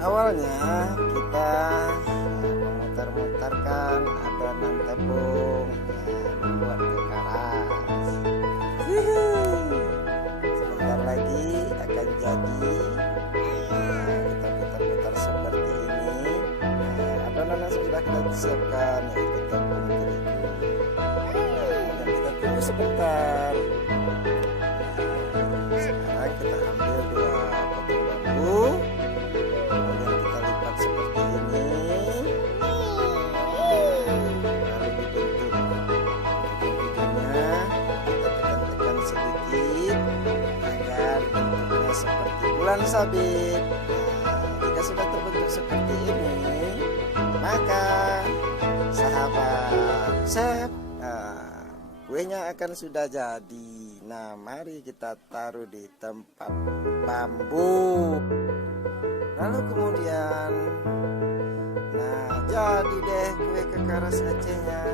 Awalnya kita memutar-mutarkan adonan tepung, membuat keras. Sebentar lagi akan jadi. Kita putar-putar seperti ini. Adonan yang sudah kita siapkan yaitu tepung terigu. Dan kita tunggu sebentar. Sekarang kita ambil 2 potong bambu. Kemudian kita lipat seperti ini. Lalu dibentuk ujung-ujungnya, kita tekan-tekan sedikit agar bentuknya seperti bulan sabit. Jika sudah terbentuk seperti ini, maka sahabat chef, kuenya akan sudah jadi. Nah, mari kita taruh di tempat bambu. Lalu kemudian, nah jadi deh kue kekaras Acehnya.